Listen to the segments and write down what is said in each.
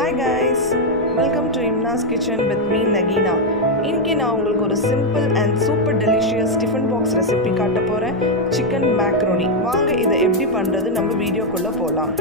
Hi guys, welcome to Imna's Kitchen with me Nagina. இன்னைக்கு நான் உங்களுக்கு ஒரு simple and super delicious tiffin box recipe காட்ட போகிறேன். Chicken macaroni. வாங்க இதை எப்படி பண்ணுறது நம்ம வீடியோக்குள்ளே போகலாம்.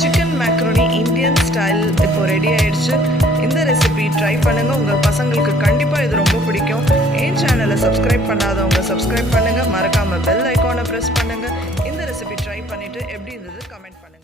சிக்கன் மேக்ரோனி இந்தியன் ஸ்டைல் இப்போ ரெடி ஆயிடுச்சு. இந்த ரெசிபி ட்ரை பண்ணுங்கள். உங்கள் பசங்களுக்கு கண்டிப்பாக இது ரொம்ப பிடிக்கும். என் சேனலை சப்ஸ்கிரைப் பண்ணாதவங்க சப்ஸ்கிரைப் பண்ணுங்கள். மறக்காமல் பெல் ஐக்கானை ப்ரெஸ் பண்ணுங்கள். இந்த ரெசிபி ட்ரை பண்ணிவிட்டு எப்படி இருந்தது கமெண்ட் பண்ணுங்கள்.